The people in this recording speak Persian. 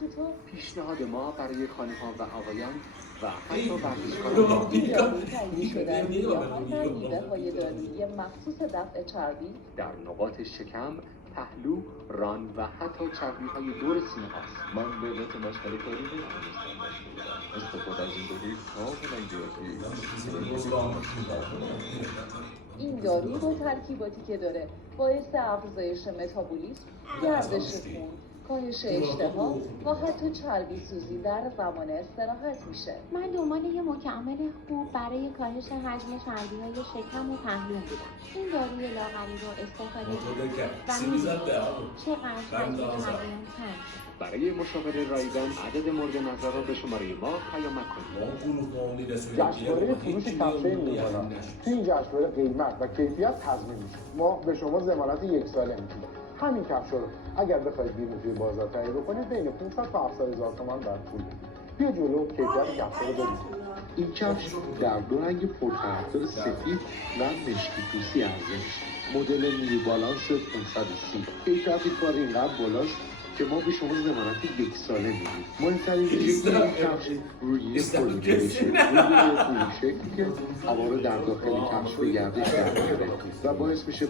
چطور؟ پیشنهاد ما برای خانم‌ها و آقایان و حتی ورزشکاران این دارویی تهیه شده از گیاهان و میوه‌های دارویی مخصوص دفع چربی در نقاط شکم، پهلو، ران و حتی چربی‌های دور سینه هاست. من به علت مسئله کاری نمیتونستم مشغول بودم. استفاده از این داروی کاملا گیاهی. این دارو با ترکیباتی که داره باعث افزایش متابولیسم، گردش خون، کاهش اشتها و حتی چربی سوزی در زمان استراحت میشه. من دنبال یه مکمل خوب برای کاهش حجم چربی‌های شکم و پهلوم بودم. این داروی لاغری رو استفاده کردم و چقدر حجم چربی‌ام کم شد. برای مشاوره رایگان عدد مورد نظر را به شماره ما پیام کنید. جشنواره فروش کفش‌های نیمانا توی این جشنواره قیمت و کیفیت تضمین میشه. ما به شما ضمانت 1 ساله میدیم. همین کفش‌ها رو اگر بخواید بیرون توی بازار تهیه بکنید بین 500 تا 700,000 تومان در پول بدید. بیا جلو کیفیت کفش‌ها رو ببینید. این کفش در دو رنگ پرطرفدار سفید و مشکی پوستی عرضه میشه. مدل نیو بالانس 530 کیفیت کار اینقدر بالاست که ما به شما ضمانت 1 ساله میدیم. مهمترین ویژگی این کفش روی پلیمیشه، روی شکلی که هوا رو در داخل کفش به گردش در میاره و باعث میشه